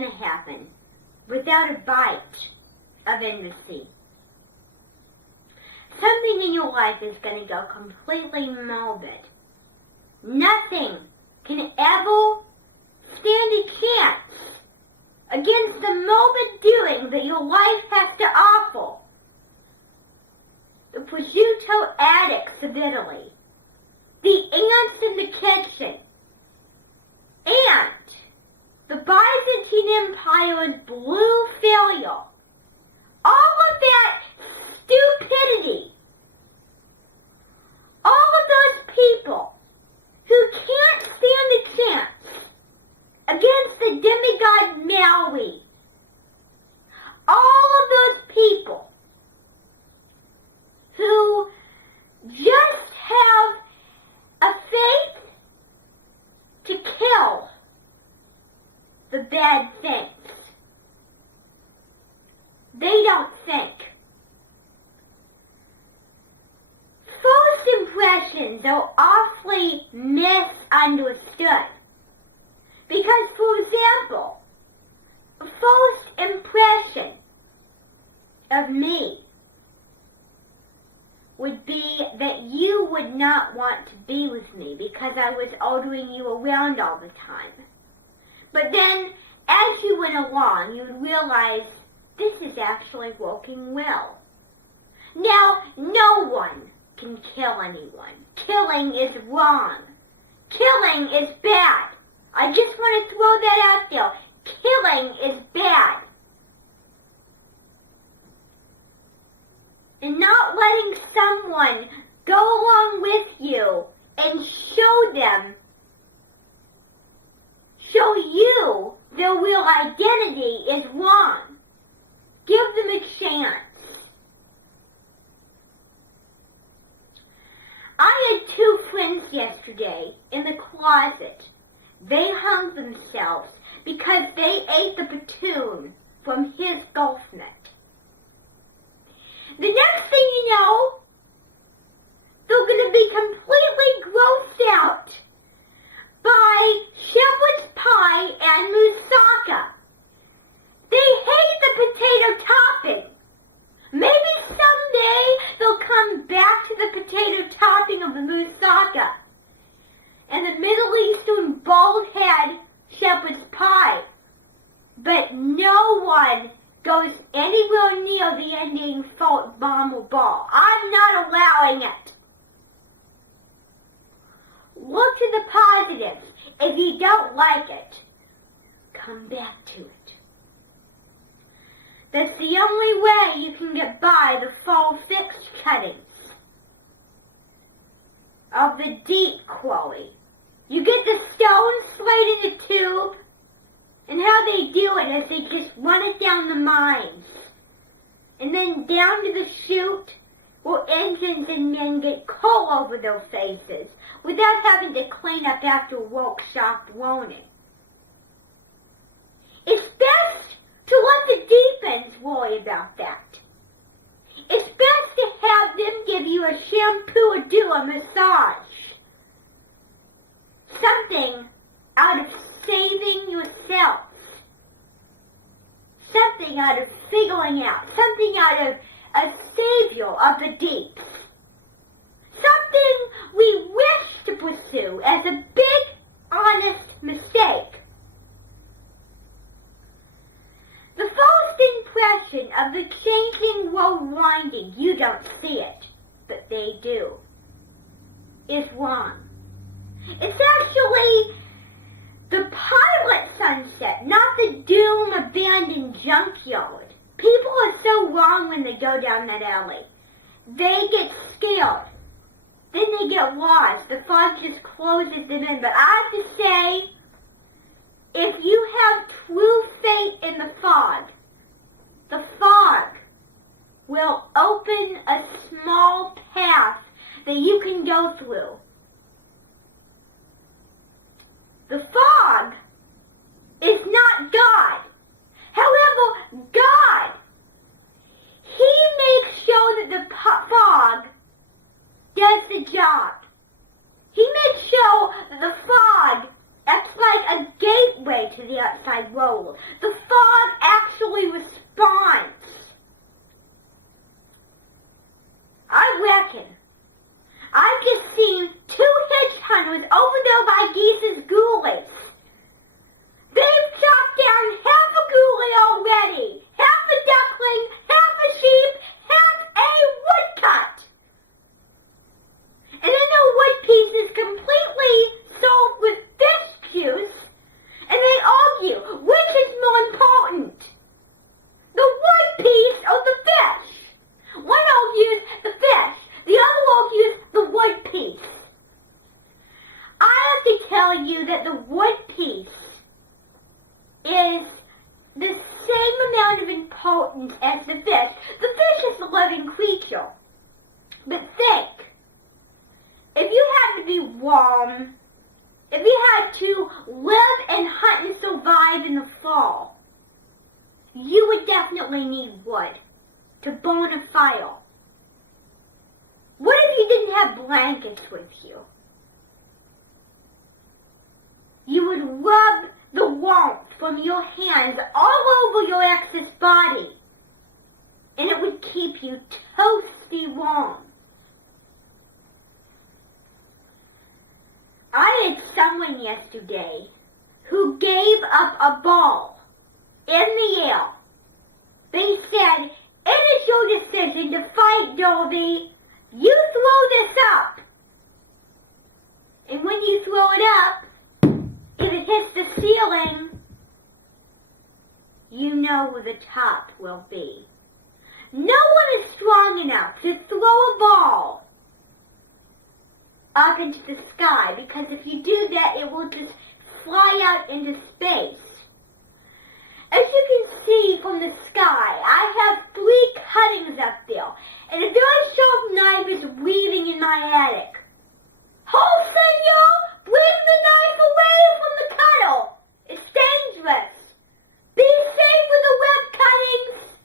going to happen without a bite of enmity. Something in your life is going to go completely morbid. Nothing can ever stand a chance against the morbid doing that your life has to offer. The prosciutto addicts of Italy, the ants in the kitchen, and the Byzantine Empire's blue failure. All of that stupidity. All of those people who can't stand a chance against the demigod Maui. All of those people who just have a faith to kill the bad things. They don't think. First impressions are awfully misunderstood. Because, for example, a first impression of me would be that you would not want to be with me because I was ordering you around all the time. But then, as you went along, you would realize this is actually working well. Now, no one can kill anyone. Killing is wrong. Killing is bad. I just want to throw that out there. Killing is bad. And not letting someone go along with you and show you their real identity is wrong. Give them a chance. I had two friends yesterday in the closet. They hung themselves because they ate the platoon from his golf net. The next thing you know, they're going to be completely grossed out by shepherd's pie and moussaka. They hate the potato topping. Maybe someday they'll come back to the potato topping of the moussaka and the Middle Eastern bald head shepherd's pie. But no one goes anywhere near the ending fault bomb or ball. I'm not allowing it. Look to the positives. If you don't like it, come back to it. That's the only way you can get by the fall fixed cuttings of the deep quarry. You get the stone slate in a tube, and how they do it is they just run it down the mines, and then down to the chute where engines and men get coal over their faces without having to clean up after workshop loaning. It's best to let the deep ends worry about that. It's best to have them give you a shampoo or do a massage. Something out of saving yourself. Something out of figuring out. Something out of a savior of the deeps. Something we wish to pursue as a big, honest mistake. The first impression of the changing world winding, you don't see it, but they do, is wrong. It's actually the pilot sunset, not the doom abandoned junkyard. People are so wrong when they go down that alley. They get scared. Then they get lost. The fog just closes them in. But I have to say, if you have true faith in the fog will open a small path that you can go through. The fog is not God. However, God, He makes sure that the fog does the job. He makes sure that the fog acts like a gateway to the outside I roll. The fog actually responds. I reckon I've just seen 2 hedge hunters over there by Geese's ghoulies. They've chopped down half a ghoulie already, half a duckling, half a sheep, half a woodcut. And then the wood piece is completely soaked with fish juice, and they argue which is more important, the wood piece or the fish. One argues the fish, the other argues the wood piece. I have to tell you that the wood piece is the same amount of importance as the fish. The fish is a living creature. But think, if you had to be warm, if you had to live and hunt and survive in the fall, you would definitely need wood to burn a fire. What if you didn't have blankets with you? You would rub the warmth from your hands all over your ex's body, and it would keep you toasty warm. I had someone yesterday who gave up a ball in the air. They said, "It is your decision to fight, Dolby. You throw this up." And when you throw it up, if it hits the ceiling, you know where the top will be. No one is strong enough to throw a ball up into the sky, because if you do that, it will just fly out into space. As you can see from the sky, I have 3 cuttings up there, and a very sharp knife is weaving in my attic. "Hold, senor! Bring the knife away from the cutter! It's dangerous! Be safe with the web cuttings!"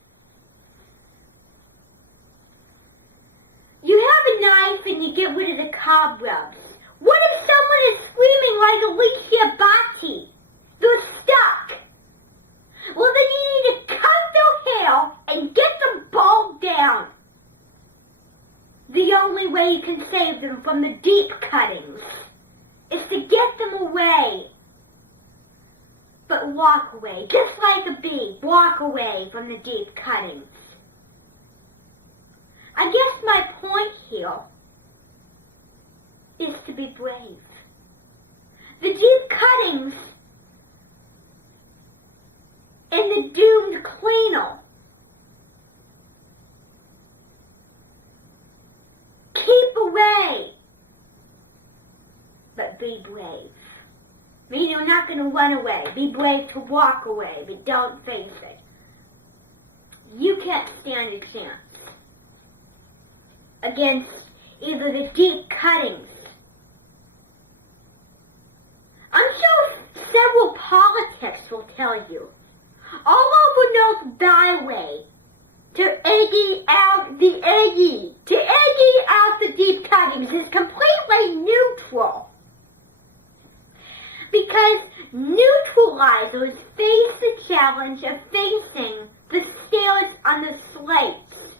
You have a knife and you get rid of the cobwebs. What if someone is screaming like Alicia Batti? They're stuck. Well, then you need to cut their hair and get them balled down. The only way you can save them from the deep cuttings is to get them away. But walk away, just like a bee, walk away from the deep cuttings. I guess my point here is to be brave. The deep cuttings and the doomed cleaner. Keep away, but be brave. I mean, you're not going to run away. Be brave to walk away, but don't face it. You can't stand a chance against either the deep cuttings. I'm sure several politics will tell you. All over North Byway, to eggy out the eggy, to eggy out the deep cuttings is completely neutral. Because neutralizers face the challenge of facing the stairs on the slates.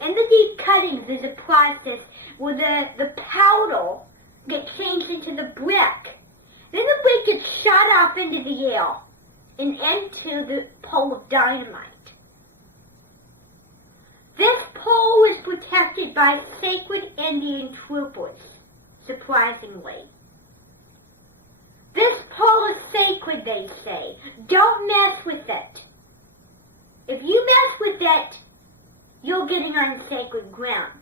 In the deep cuttings is a process where the powder gets changed into the brick. Then the brick gets shot off into the air and into the pole of dynamite. This pole is protected by sacred Indian troopers, surprisingly. This pole is sacred, they say. Don't mess with it. If you mess with it, you're getting on sacred ground.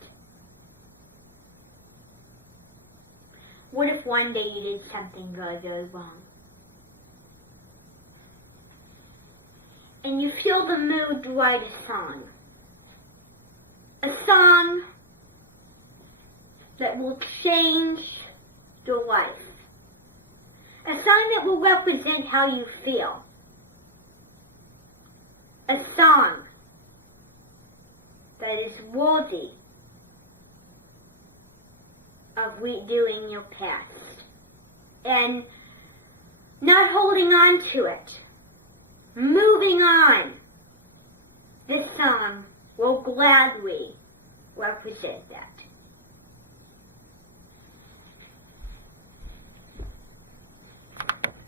What if one day you did something very, very wrong? And you feel the mood to write a song. A song that will change your life. A song that will represent how you feel. A song that is worthy of redoing your past and not holding on to it Moving on. This song will gladly represent that.